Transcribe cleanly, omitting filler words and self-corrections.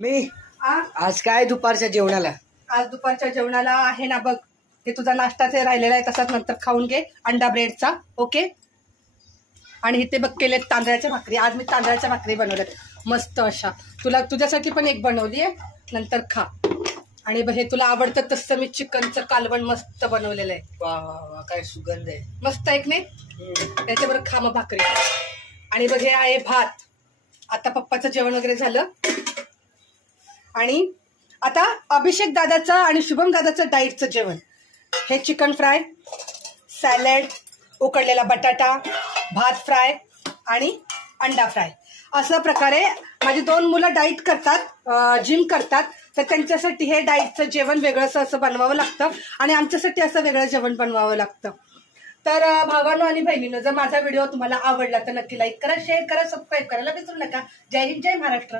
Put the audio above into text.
मी आज काय दुपारच्या जेवणाला? आज दुपारच्या जेवणाला आहे ना बघ, हे तुझा नाश्ताचे राहिलेला आहे तसाच नंतर खाऊन घे, अंडा ब्रेडचा. ओके. आणि इथे बघ केलेत तांदळाच्या भाकरी. आज मी तांदळाच्या भाकरी बनवल्यात मस्त अशा. तुझ्यासाठी पण एक बनवली आहे, नंतर खा. आणि हे तुला आवडतं तसं मी चिकनचं कालवण मस्त बनवलेलं आहे. वा वा वा, काय सुगंध आहे. मस्त आहे की नाही? त्याच्याबरोबर खा मग भाकरी. आणि बघ हे आहे भात. आता पप्पाचं जेवण वगैरे झालं. आणि आता अभिषेक दादाचं आणि शुभम दादाचं डाईटचं जेवण. हे चिकन फ्राय, सॅलड, उकडलेला बटाटा, भात फ्राय आणि अंडा फ्राय. अशा प्रकारे माझी 2 मुलं डाईट करतात, जिम करतात, तर त्यांच्यासाठी हे डाईटचं जेवण वेगळंसं असं बनवावं लागतं आणि आमच्यासाठी असं वेगळं जेवण बनवावं लागतं. तर भावांनो आणि बहिणींनो, जर माझा व्हिडिओ तुम्हाला आवडला तर नक्की लाईक करा, शेअर करा, सबस्क्राईब करायला विसरू नका. जय हिंद, जय महाराष्ट्र.